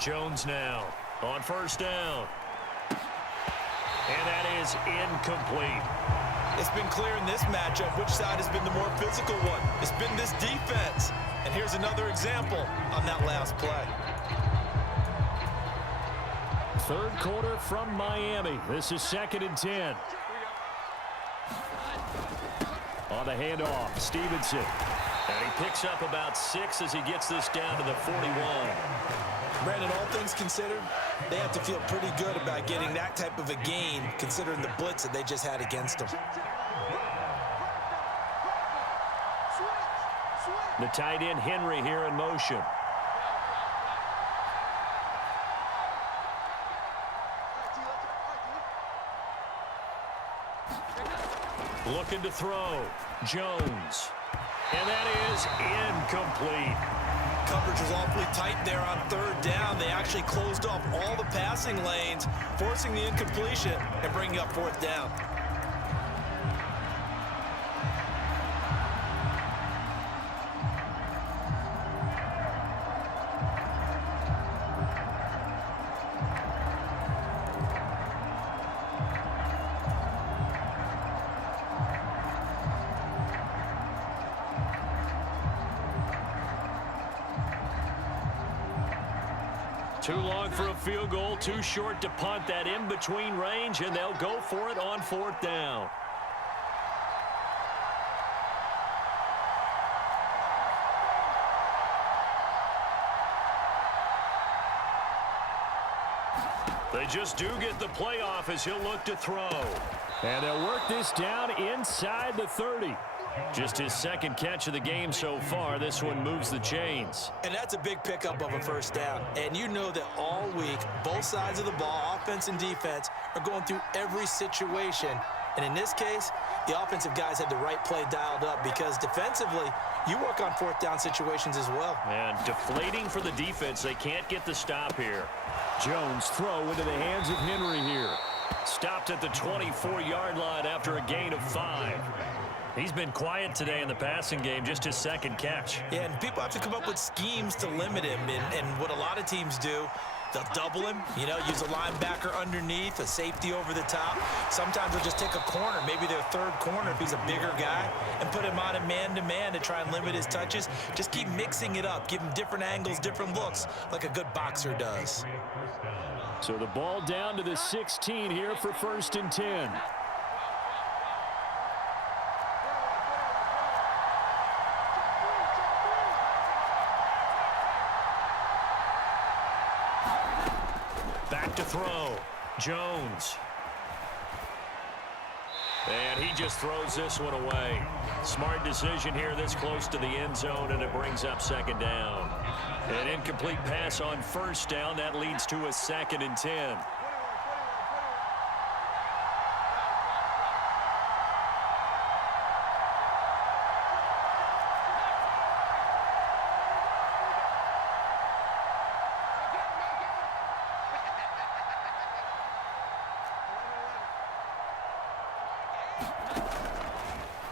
Jones now on first down. And that is incomplete. It's been clear in this matchup which side has been the more physical one. It's been this defense. And here's another example on that last play. Third quarter from Miami. This is 2nd and 10. On the handoff, Stevenson. And he picks up about 6 as he gets this down to the 41. Brandon, all things considered, they have to feel pretty good about getting that type of a gain considering the blitz that they just had against them. The tight end Henry here in motion. Looking to throw. Jones. And that is incomplete. Coverage was awfully tight there on 3rd down. They actually closed off all the passing lanes, forcing the incompletion and bringing up 4th down. Too long for a field goal, too short to punt. That in-between range, and they'll go for it on 4th down. They just do get the playoff as he'll look to throw. And they'll work this down inside the 30. Just his 2nd catch of the game so far. This one moves the chains. And that's a big pickup of a 1st down. And you know that all week, both sides of the ball, offense and defense, are going through every situation. And in this case, the offensive guys had the right play dialed up because defensively, you work on 4th down situations as well. And deflating for the defense. They can't get the stop here. Jones throw into the hands of Henry here. Stopped at the 24-yard line after a gain of 5. He's been quiet today in the passing game, just his 2nd catch. Yeah, and people have to come up with schemes to limit him. And what a lot of teams do, they'll double him, use a linebacker underneath, a safety over the top. Sometimes they'll just take a corner, maybe their 3rd corner if he's a bigger guy, and put him on a man-to-man to try and limit his touches. Just keep mixing it up, give him different angles, different looks, like a good boxer does. So the ball down to the 16 here for 1st and 10. Back to throw. Jones. And he just throws this one away. Smart decision here this close to the end zone, and it brings up 2nd down. An incomplete pass on 1st down. That leads to a 2nd and 10.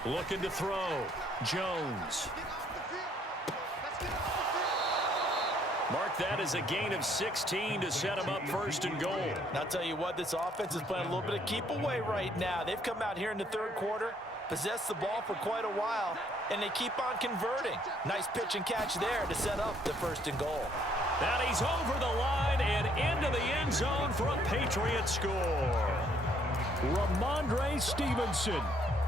Looking to throw. Jones. Mark that as a gain of 16 to set him up 1st and goal. And I'll tell you what, this offense is playing a little bit of keep away right now. They've come out here in the 3rd quarter, possessed the ball for quite a while, and they keep on converting. Nice pitch and catch there to set up the 1st and goal. And he's over the line and into the end zone for a Patriot score. Ramondre Stevenson.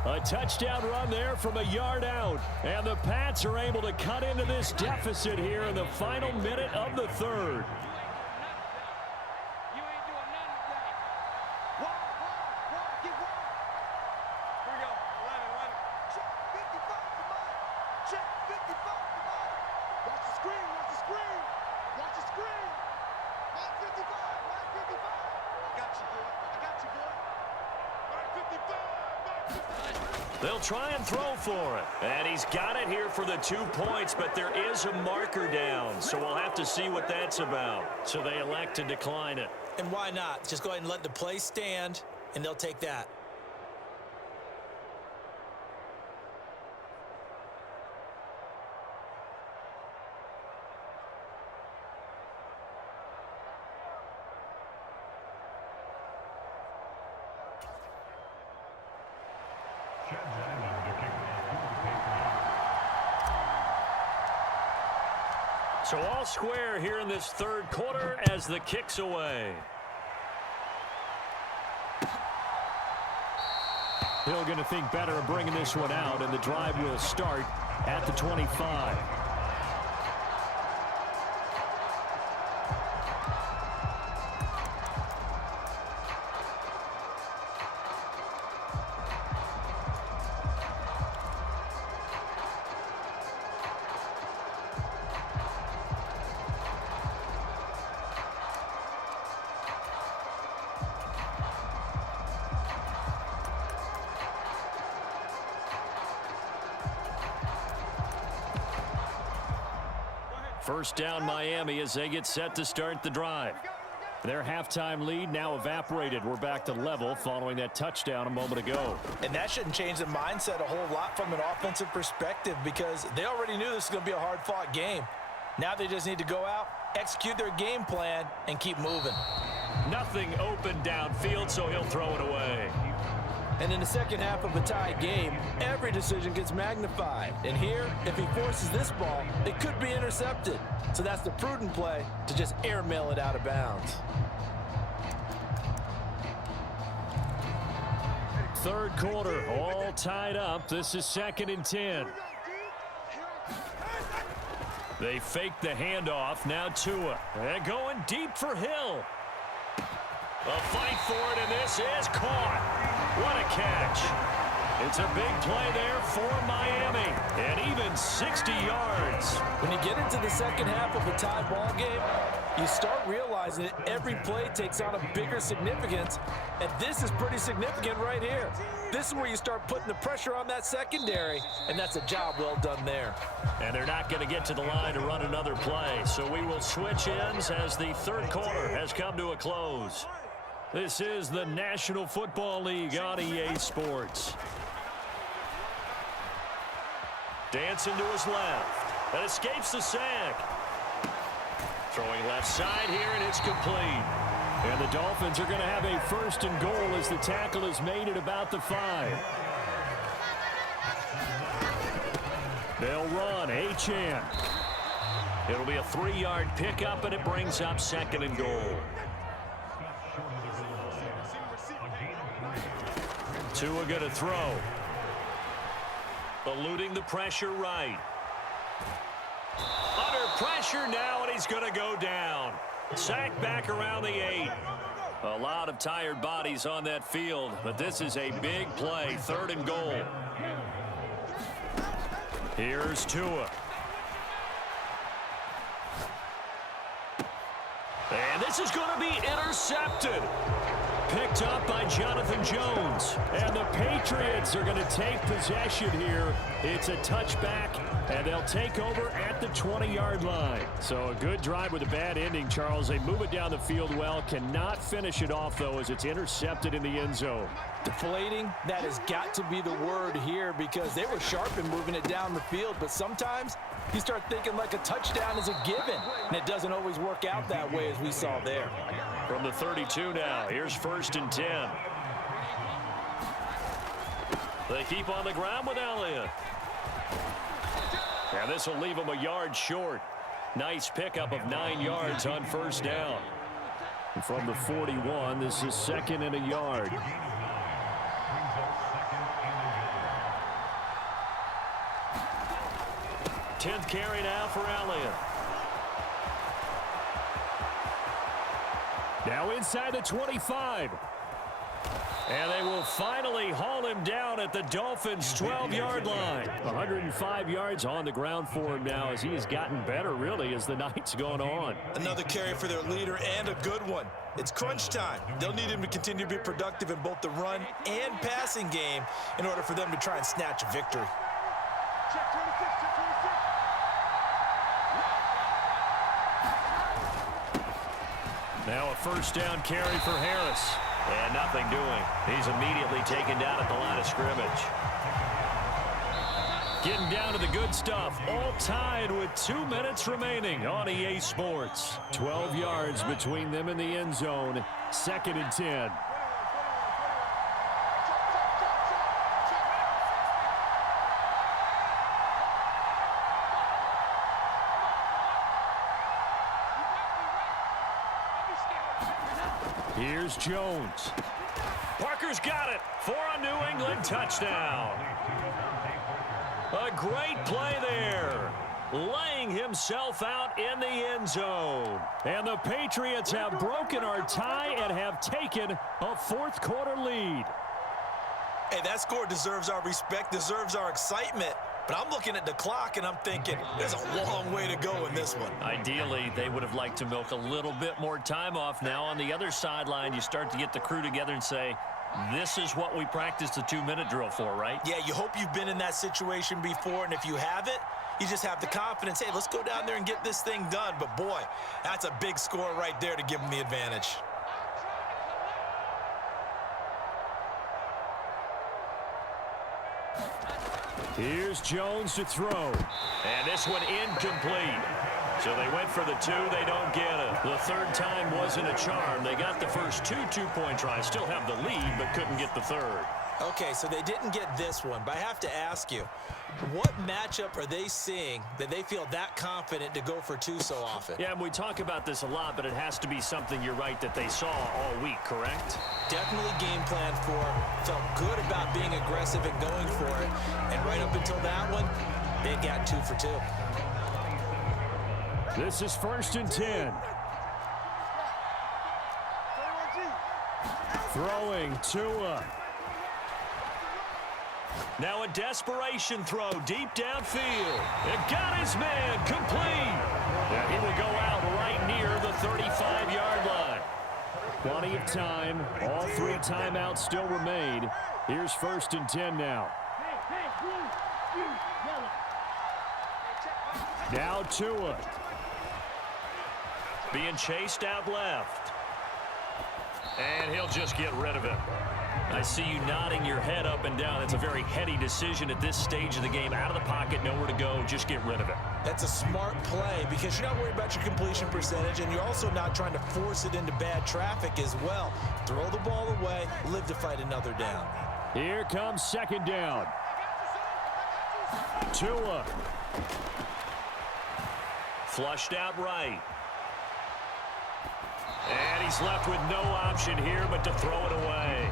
A touchdown run there from a yard out. And the Pats are able to cut into this deficit here in the final minute of the 3rd. They'll try and throw for it. And he's got it here for the 2 points, but there is a marker down. So we'll have to see what that's about. So they elect to decline it. And why not? Just go ahead and let the play stand, and they'll take that. So all square here in this third quarter as the kick's away. Hill going to think better of bringing this one out, and the drive will start at the 25. First down Miami as they get set to start the drive. Their halftime lead now evaporated. We're back to level following that touchdown a moment ago. And that shouldn't change the mindset a whole lot from an offensive perspective because they already knew this was going to be a hard-fought game. Now they just need to go out, execute their game plan, and keep moving. Nothing open downfield, so he'll throw it away. And in the second half of a tied game, every decision gets magnified. And here, if he forces this ball, it could be intercepted. So that's the prudent play to just airmail it out of bounds. Third quarter, all tied up. This is 2nd and 10. They fake the handoff. Now Tua. They're going deep for Hill. A fight for it, and this is caught. What a catch. It's a big play there for Miami, and even 60 yards. When you get into the second half of a tied ball game, you start realizing that every play takes on a bigger significance, and this is pretty significant right here. This is where you start putting the pressure on that secondary, and that's a job well done there. And they're not going to get to the line to run another play, so we will switch ends as the third quarter has come to a close. This is the National Football League on EA Sports. Dancing to his left. And escapes the sack. Throwing left side here, and it's complete. And the Dolphins are going to have a 1st and goal as the tackle is made at about the 5. They'll run. Achane. It'll be a 3-yard pickup, and it brings up 2nd and goal. Tua going to throw. Eluding the pressure right. Under pressure now, and he's going to go down. Sacked back around the 8. A lot of tired bodies on that field, but this is a big play. 3rd and goal. Here's Tua. And this is going to be intercepted. Picked up by Jonathan Jones. And the Patriots are going to take possession here. It's a touchback, and they'll take over at the 20-yard line. So a good drive with a bad ending, Charles. They move it down the field well. Cannot finish it off, though, as it's intercepted in the end zone. Deflating, that has got to be the word here because they were sharp in moving it down the field, but sometimes you start thinking like a touchdown is a given, and it doesn't always work out that way as we saw there. From the 32 now, here's 1st and 10. They keep on the ground with Elliott. And this will leave them a yard short. Nice pickup of 9 yards on 1st down. And from the 41, this is 2nd and a yard. Tenth carry now for Elliott. Now inside the 25. And they will finally haul him down at the Dolphins' 12-yard line. 105 yards on the ground for him now as he has gotten better, really, as the night's gone on. Another carry for their leader and a good one. It's crunch time. They'll need him to continue to be productive in both the run and passing game in order for them to try and snatch a victory. Now a 1st down carry for Harris. And nothing doing. He's immediately taken down at the line of scrimmage. Getting down to the good stuff. All tied with 2 minutes remaining on EA Sports. 12 yards between them and the end zone. 2nd and 10. Here's Jones. Parker's got it for a New England touchdown. A great play there, laying himself out in the end zone. And the Patriots have broken our tie and have taken a fourth-quarter lead. Hey, that score deserves our respect, deserves our excitement. But I'm looking at the clock, and I'm thinking there's a long way to go in this one. Ideally, they would have liked to milk a little bit more time off. Now on the other sideline, you start to get the crew together and say, this is what we practiced the 2-minute drill for, right? Yeah, you hope you've been in that situation before, and if you haven't, you just have the confidence, hey, let's go down there and get this thing done. But, boy, that's a big score right there to give them the advantage. Here's Jones to throw. And this one incomplete. So they went for the 2. They don't get it. The third time wasn't a charm. They got the first 2 two-point tries. Still have the lead, but couldn't get the third. Okay, so they didn't get this one, but I have to ask you, what matchup are they seeing that they feel that confident to go for 2 so often? Yeah, and we talk about this a lot, but it has to be something, you're right, that they saw all week, correct? Definitely game plan for, felt good about being aggressive and going for it. And right up until that one, they got 2 for 2. This is 1st and 10. Throwing Tua. Now a desperation throw deep downfield. It got his man complete. And he will go out right near the 35-yard line. Plenty of time. All 3 timeouts still remain. Here's 1st and 10 now. Now Tua. Being chased out left. And he'll just get rid of it. I see you nodding your head up and down. It's a very heady decision at this stage of the game. Out of the pocket, nowhere to go. Just get rid of it. That's a smart play because you're not worried about your completion percentage, and you're also not trying to force it into bad traffic as well. Throw the ball away, live to fight another down. Here comes 2nd down. Tua. Flushed out right. And he's left with no option here but to throw it away.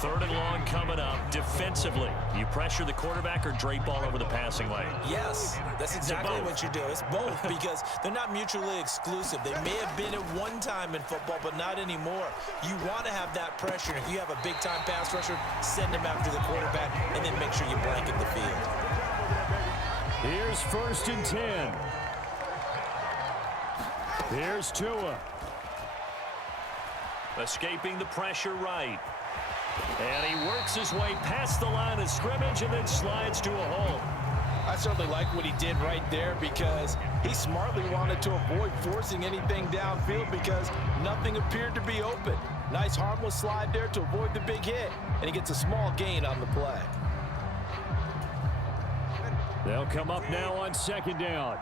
3rd and long coming up. Defensively, you pressure the quarterback or drape all over the passing lane? Yes, that's exactly what you do. It's both because they're not mutually exclusive. They may have been at one time in football, but not anymore. You want to have that pressure. If you have a big-time pass rusher, send him after the quarterback and then make sure you blanket the field. Here's 1st and 10. Here's Tua. Escaping the pressure right. And he works his way past the line of scrimmage and then slides to a hole. I certainly like what he did right there because he smartly wanted to avoid forcing anything downfield because nothing appeared to be open. Nice harmless slide there to avoid the big hit, and he gets a small gain on the play. They'll come up now on 2nd down.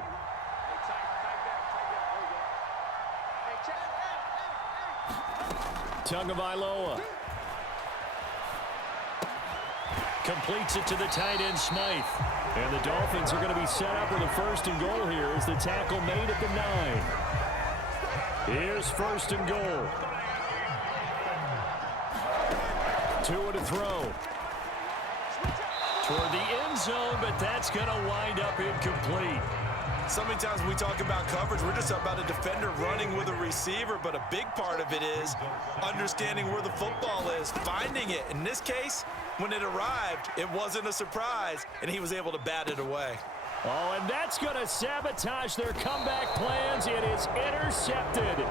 Tagovailoa. Completes it to the tight end, Smythe. And the Dolphins are going to be set up with a 1st and goal here as the tackle made at the 9. Here's 1st and goal. Tua to throw. Toward the end zone, but that's going to wind up incomplete. So many times when we talk about coverage, we're just about a defender running with a receiver, but a big part of it is understanding where the football is, finding it. In this case, when it arrived, it wasn't a surprise, and he was able to bat it away. Oh, and that's going to sabotage their comeback plans. It is intercepted.